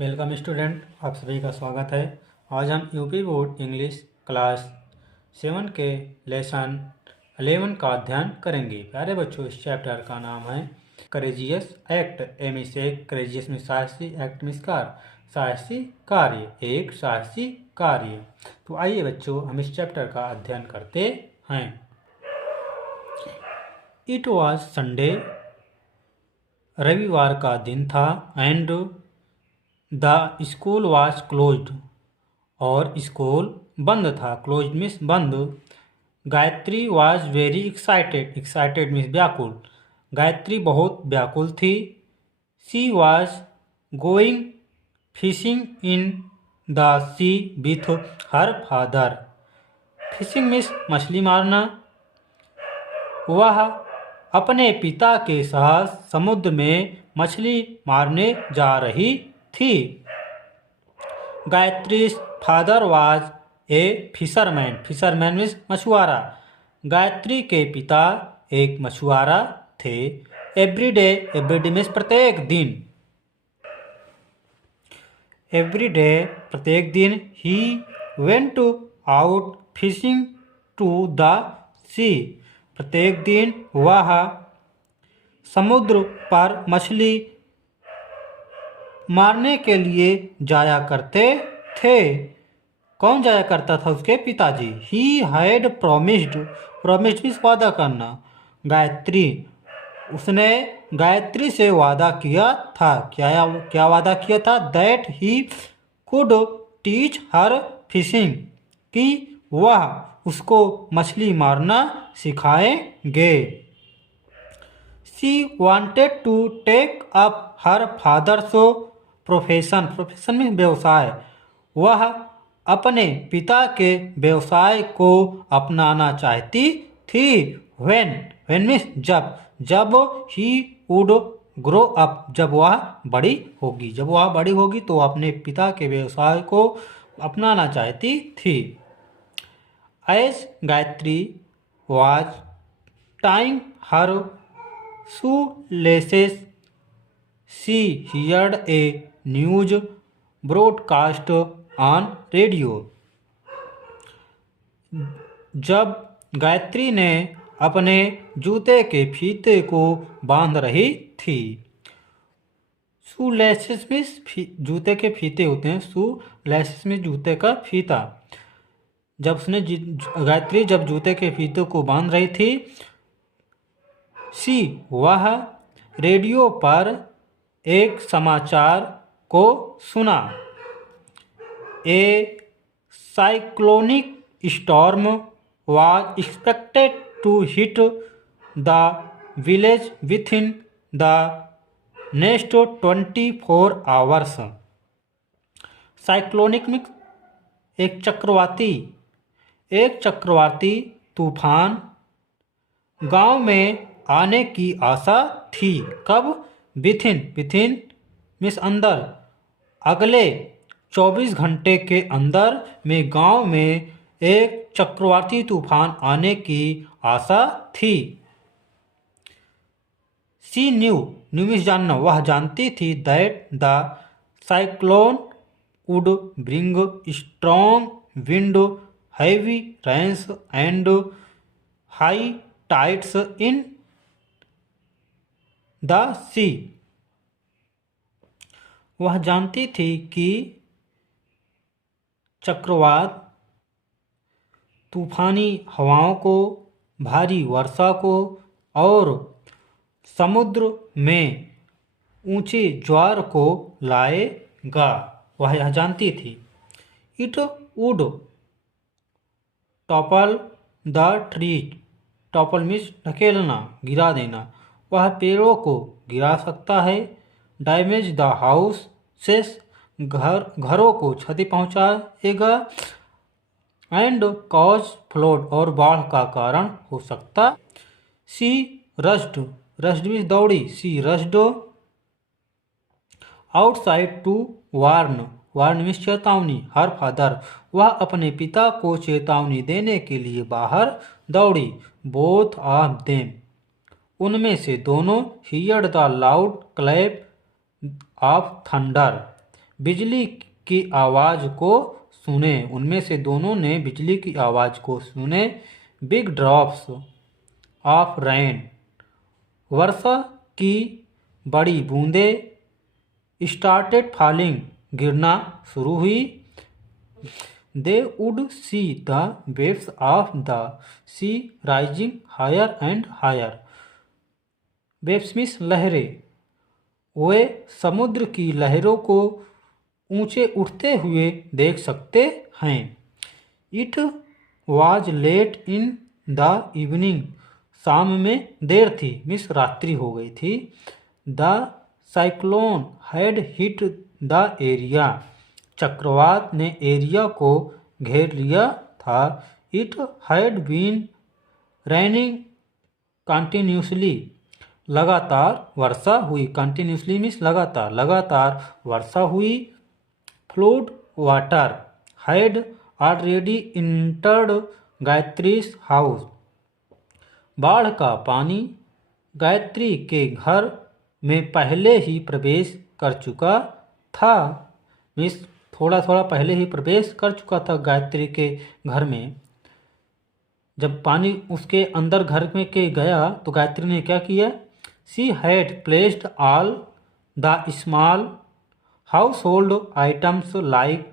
Welcome student, आप सभी का स्वागत है। आज हम यूपी बोर्ड इंग्लिश क्लास 7 के लेसन 11 का अध्ययन करेंगे। प्यारे बच्चों, इस चैप्टर का नाम है करेजियस एक्ट। एम से करेजियस में साहसी, एक्ट में साहसी कार्य, एक साहसी कार्य। तो आइए बच्चों, हम इस चैप्टर का अध्ययन करते हैं। इट वॉज संडे, रविवार का दिन था। And the school was closed, और स्कूल बंद था। क्लोज्ड मीन्स बंद। Gayatri was very excited, excited means व्याकुल। गायत्री बहुत व्याकुल थी। She was going fishing in the sea with her father. Fishing means मछली मारना। वह अपने पिता के साथ समुद्र में मछली मारने जा रही थी। Gayatri's father was a fisherman. Fisherman means मछुआरा। गायत्री के पिता एक मछुआरा थे। एवरीडे, एवरीडे मीन्स प्रत्येक दिन। एवरीडे प्रत्येक दिन। He went out fishing to the sea. प्रत्येक दिन वह समुद्र पर मछली मारने के लिए जाया करते थे। कौन जाया करता था? उसके पिताजी। He had promised, promised means वादा करना। गायत्री, उसने गायत्री से वादा किया था। क्या वादा किया था? That he could teach her fishing, कि वह उसको मछली मारना सिखाएंगे। She wanted to take up her father's profession. Profession में व्यवसाय। वह अपने पिता के व्यवसाय को अपनाना चाहती थी। व्हेन मीन्स जब ही वुड ग्रो अप, जब वह बड़ी होगी। जब वह बड़ी होगी तो अपने पिता के व्यवसाय को अपनाना चाहती थी। As Gayatri was tying her shoelaces, she heard a news broadcast on radio. जब गायत्री ने अपने जूते के फीते को बांध रही थी। shoelaces में जूते के फीते होते हैं। shoelaces में जूते का फीता। जब उसने गायत्री जब जूते के फीते को बांध रही थी, सी वह रेडियो पर एक समाचार को सुना। A cyclonic storm was expected to hit the village within the next 24 hours. Cyclonic में एक चक्रवाती तूफान गांव में आने की आशा थी। कब? विथिन मीन्स अंदर। अगले 24 घंटे के अंदर में गांव में एक चक्रवाती तूफान आने की आशा थी। सी न्यू मीन्स जानना। वह जानती थी that the cyclone would bring strong wind, heavy rains and high tides in the sea. वह जानती थी कि चक्रवात तूफानी हवाओं को, भारी वर्षा को और समुद्र में ऊंचे ज्वार को लाएगा। वह यह जानती थी। It would topple the trees. Topple means ढकेलना, गिरा देना। वह पेड़ों को गिरा सकता है। डैमेज द हाउस सेस, घरों को क्षति पहुंचाएगा। एंड कॉज फ्लड, और बाढ़ का कारण हो सकता। सी रश्ड, रश्ड मीन्स दौड़ी। She rushed outside to warn, warn means चेतावनी। हर फादर, वह अपने पिता को चेतावनी देने के लिए बाहर दौड़ी। बोथ ऑफ देम, उनमें से दोनों। Heard the loud clap of thunder, बिजली की आवाज़ को सुने। उनमें से दोनों ने बिजली की आवाज़ को सुने। बिग ड्रॉप्स ऑफ रेन, वर्षा की बड़ी बूंदें स्टार्टेड फॉलिंग, गिरना शुरू हुई। They would see the waves of the sea rising higher and higher. Waves means लहरें। वे समुद्र की लहरों को ऊंचे उठते हुए देख सकते हैं। It was late in the evening, शाम में देर थी, मीन्स रात्रि हो गई थी। The cyclone had hit the area, चक्रवात ने एरिया को घेर लिया था। It had been raining continuously, लगातार वर्षा हुई। कंटिन्यूसली मीन्स लगातार, लगातार वर्षा हुई। Flood water had already entered Gayatri's house, बाढ़ का पानी गायत्री के घर में पहले ही प्रवेश कर चुका था। मीन्स थोड़ा थोड़ा पहले ही प्रवेश कर चुका था गायत्री के घर में। जब पानी उसके अंदर घर में के गया तो गायत्री ने क्या किया? She had placed all the small house hold items like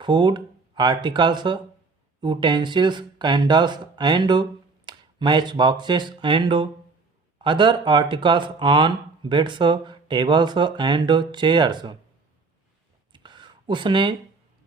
food articles, utensils, candles and match boxes and other articles on beds, tables and chairs. उसने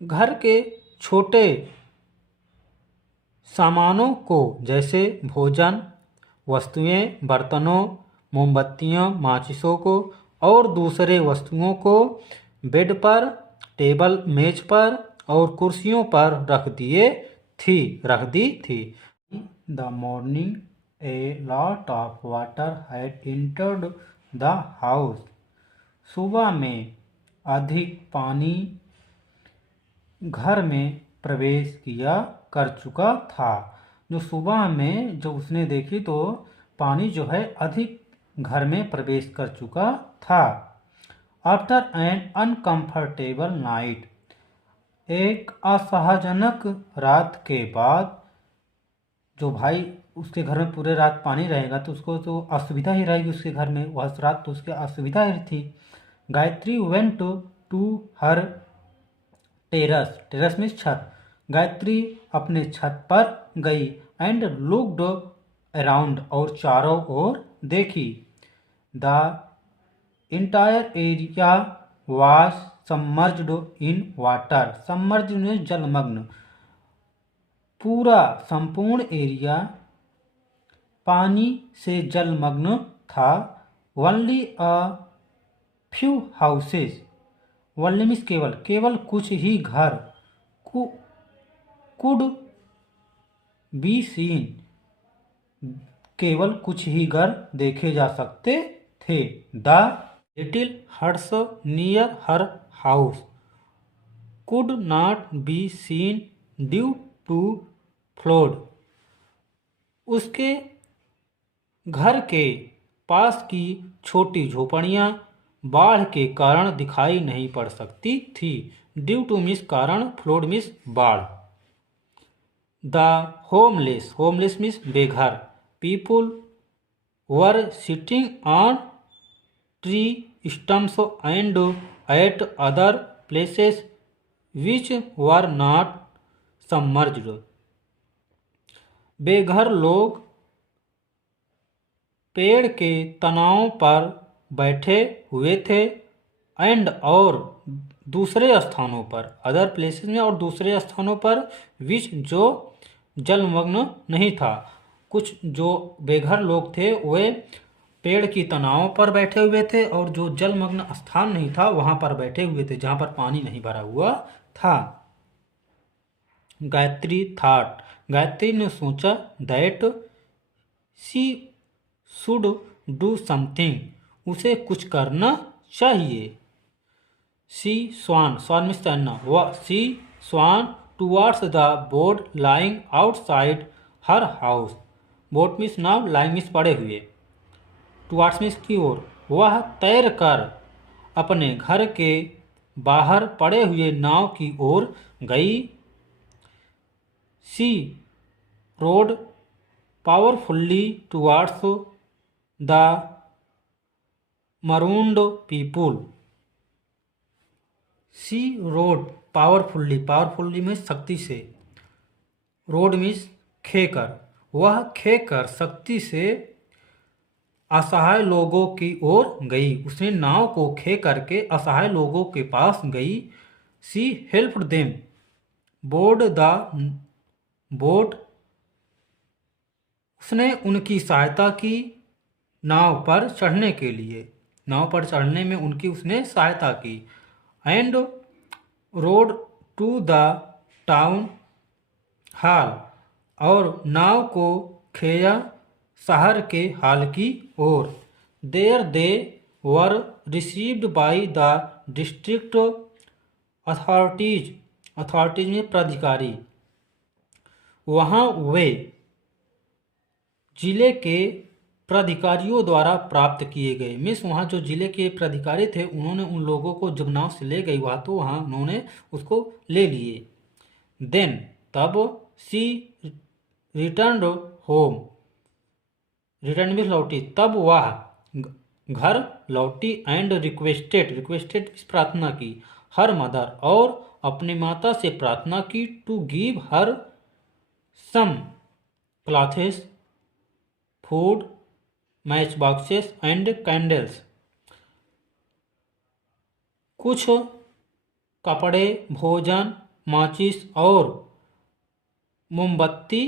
घर के छोटे सामानों को जैसे भोजन वस्तुएं, बर्तनों, मोमबत्तियों, माचिसों को और दूसरे वस्तुओं को बेड पर, टेबल, मेज पर और कुर्सियों पर रख दी थी। The morning a lot of water had entered the house, सुबह में अधिक पानी घर में प्रवेश किया कर चुका था। जो सुबह में जो उसने देखी तो पानी जो है अधिक घर में प्रवेश कर चुका था। आफ्टर एन अनकंफर्टेबल नाइट, एक असहजनक रात के बाद, जो भाई उसके घर में पूरे रात पानी रहेगा तो उसको तो असुविधा ही रहेगी उसके घर में, वह रात तो उसकी असुविधा ही थी। Gayatri went to her terrace, terrace means छत। गायत्री अपने छत पर गई एंड लुक्ड अराउंड, और चारों ओर देखी। The entire area was submerged in water, submerged means जलमग्न। पूरा संपूर्ण एरिया पानी से जलमग्न था। Only a few houses, only means केवल, केवल कुछ ही घर, कुड बी सीन, केवल कुछ ही घर देखे जा सकते थे। The little huts near her house could not be seen due to flood, उसके घर के पास की छोटी झोपड़ियाँ बाढ़ के कारण दिखाई नहीं पड़ सकती थी। ड्यू टू मीन्स कारण, फ्लड मीन्स बाढ़। द होमलेस, होमलेस मीन्स बेघर, people were sitting on tree stumps and eight other places which were not submerged, बेघर लोग पेड़ के तनाव पर बैठे हुए थे, एंड और दूसरे स्थानों पर, अदर प्लेसेस में और दूसरे स्थानों पर, विच जो जलमग्न नहीं था। कुछ जो बेघर लोग थे वे पेड़ की तनाव पर बैठे हुए थे, और जो जलमग्न स्थान नहीं था वहां पर बैठे हुए थे जहां पर पानी नहीं भरा हुआ था। गायत्री थॉट, गायत्री ने सोचा, that she should do something, उसे कुछ करना चाहिए। सी स्वान, स्वान मीन्स तैरना, वह she swam towards the boat lying outside her house, boat means नाव, लाइंग मीन्स पड़े हुए, टुवर्ड्स मीन्स की ओर, वह तैर कर अपने घर के बाहर पड़े हुए नाव की ओर गई। She rowed powerfully towards the marooned people. She rowed powerfully में शक्ति से, रोड मीन्स खेकर, वह खेकर शक्ति से असहाय लोगों की ओर गई। उसने नाव को खे करके असहाय लोगों के पास गई। She helped them board the boat. उसने उनकी सहायता की नाव पर चढ़ने के लिए, नाव पर चढ़ने में उनकी उसने सहायता की। And rowed to the town hall, और नाव को खेया शहर के हाल की ओर। There they were received by the district authorities में प्राधिकारी। वहाँ वे जिले के प्राधिकारियों द्वारा प्राप्त किए गए। मिस वहाँ जो जिले के प्राधिकारी थे उन्होंने उन लोगों को जब नाव से ले गई वहाँ, तो वहाँ उन्होंने उसको ले लिए। देन तब सी रिटर्न होम, रिटर्न में लौटी, तब वह घर लौटी। एंड रिक्वेस्टेड प्रार्थना की, हर मदर, और अपनी माता से प्रार्थना की, to give her some clothes, food, matchboxes and candles, कुछ कपड़े, भोजन, माचिस और मोमबत्ती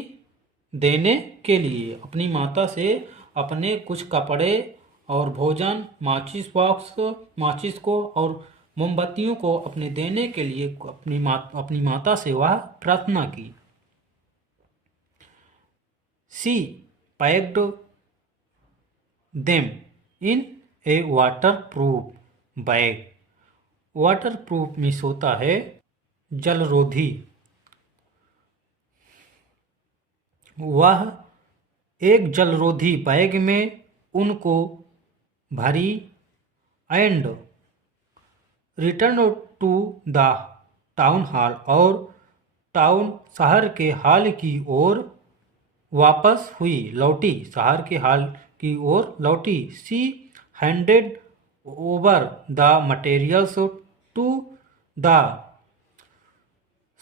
देने के लिए। अपनी माता से अपने कुछ कपड़े और भोजन, माचिस को और मोमबत्तियों को अपने देने के लिए अपनी माता से वह प्रार्थना की। She packed them in A waterproof bag. Waterproof means होता है जलरोधी। वह एक जलरोधी बैग में उनको भरी। And return to the town hall, और टाउन शहर के हाल की ओर वापस हुई, लौटी, शहर के हाल की ओर लौटी। She handed over the materials to the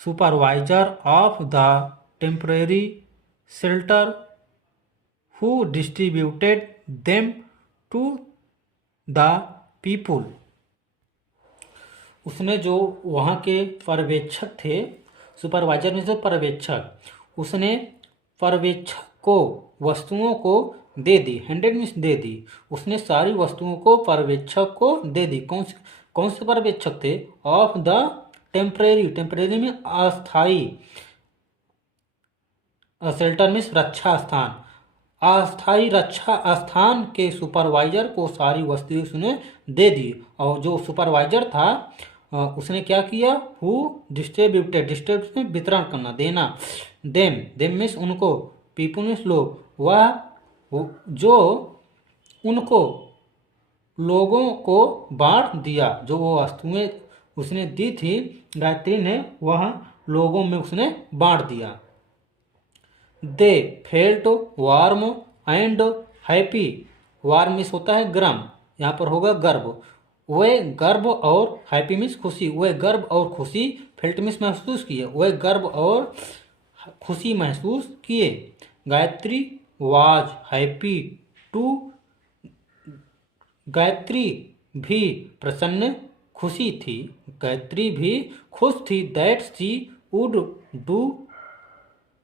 supervisor of the temporary shelter, who distributed them to the people। उसने जो वहाँ के पर्यवेक्षक थे, सुपरवाइजर में से पर्यवेक्षक, उसने पर्यवेक्षक को वस्तुओं को दे दी। हैंडेड मीन्स दे दी। उसने सारी वस्तुओं को पर्यवेक्षक को दे दी। कौन से पर्यवेक्षक थे? ऑफ द टेम्परेरी में अस्थाई, शेल्टर मीन्स रक्षा स्थान, अस्थाई रक्षा स्थान के सुपरवाइजर को सारी वस्तुएं उसने दे दी। और जो सुपरवाइजर था उसने क्या किया? हु डिस्ट्रीब्यूटेड में वितरण करना, देना। देम मीन्स उनको, पीपुल मीन्स लोग, वह जो उनको लोगों को बांट दिया। जो वो वस्तुएं उसने दी थी गायत्री ने, वह लोगों में उसने बांट दिया। They felt warm and happy. Warm means होता है गर्म, यहाँ पर होगा गर्व। वे गर्व और हैप्पी मीन्स खुशी, वे गर्व और खुशी, फेल्ट मीन्स महसूस किए, वे गर्व और खुशी महसूस किए। Gayatri was happy too, Gayatri भी प्रसन्न, खुशी थी, गायत्री भी खुश थी। That she would do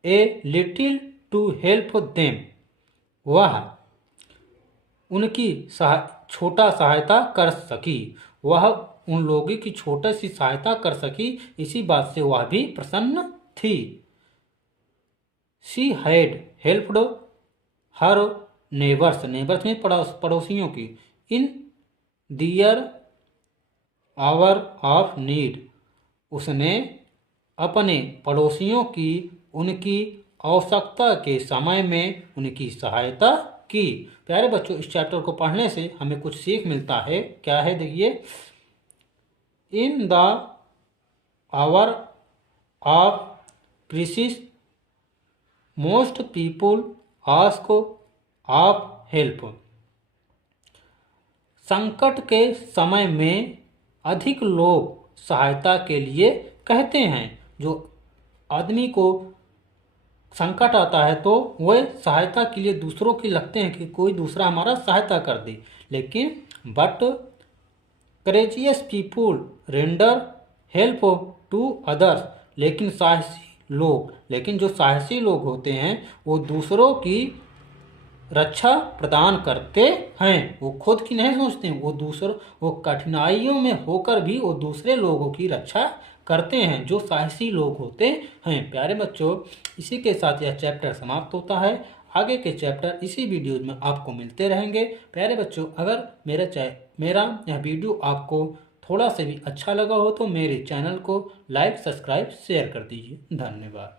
a little to help them, वह उनकी छोटा सहायता कर सकी, वह उन लोगों की छोटी सी सहायता कर सकी, इसी बात से वह भी प्रसन्न थी। She had helped her neighbours में पड़ोसियों की, इन दियर आवर ऑफ नीड, उसने अपने पड़ोसियों की उनकी आवश्यकता के समय में उनकी सहायता की। प्यारे बच्चों, इस चैप्टर को पढ़ने से हमें कुछ सीख मिलता है। क्या है? देखिए, in the hour of crisis most people ask of help. संकट के समय में अधिक लोग सहायता के लिए कहते हैं। जो आदमी को संकट आता है तो वह सहायता के लिए दूसरों की लगते हैं कि कोई दूसरा हमारा सहायता कर दे। लेकिन but courageous people render help to others. लेकिन जो साहसी लोग होते हैं वो दूसरों की रक्षा प्रदान करते हैं। वो खुद की नहीं सोचते हैं, वो कठिनाइयों में होकर भी वो दूसरे लोगों की रक्षा करते हैं, जो साहसी लोग होते हैं। प्यारे बच्चों, इसी के साथ यह चैप्टर समाप्त होता है। आगे के चैप्टर इसी वीडियो में आपको मिलते रहेंगे। प्यारे बच्चों, अगर मेरा यह वीडियो आपको थोड़ा से भी अच्छा लगा हो तो मेरे चैनल को लाइक, सब्सक्राइब, शेयर कर दीजिए। धन्यवाद।